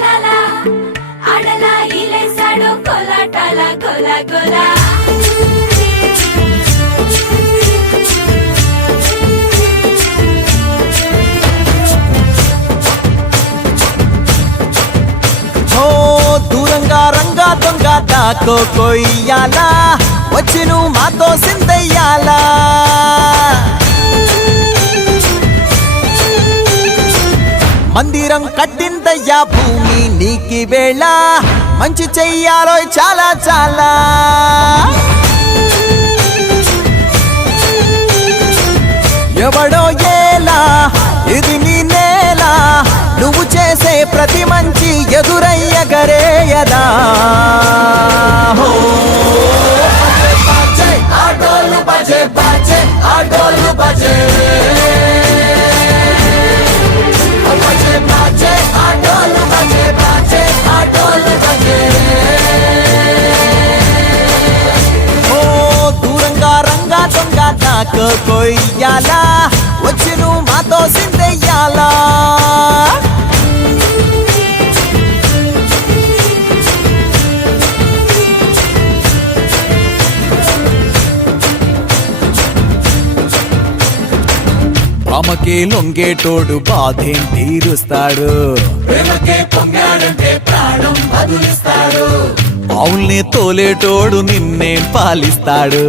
లాలా ఆడలా ఇలేసాడు కోలాటాల గోల గోల దూరంగా రంగా దొంగ దాకో కొయ్యాలా వచ్చి నువ్వు మాతో సిందయ్యాలా మందిరం కట్టిందయ్యా భూమి నీకి వేళ మంచి చెయ్యాలో చాలా చాలా ఎవడో ఏలా ఇది నీ నేల నువ్వు చేసే ప్రతి మంచి ఎదురయ్యగరేయదా ఆటోలు బజే బజే ఆటోలు బజే ఆటోలు బజే బజే ఆటోలు బజే ఓ దూరంగా రంగా దొంగ నాకు కొయ్యాలా వచ్చి నువ్వు మాతో సిందెయ్యాలా అమ్మకే లొంగేటోడు బాధేం తీరుస్తాడు అవుల్ని తోలేటోడు నిన్నే పాలిస్తాడు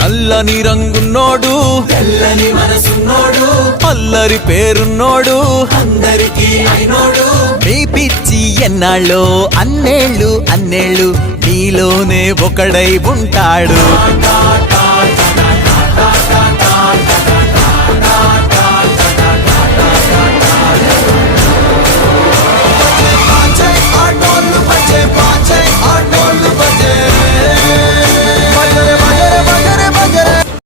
నల్లని రంగున్నోడు తెల్లని మనసున్నోడు అల్లరి పేరున్నోడు అందరికీ అయినోడు మీ పిచ్చి ఎన్నాళ్ళో అన్నేళ్ళు నీలోనే ఒకడై ఉంటాడు.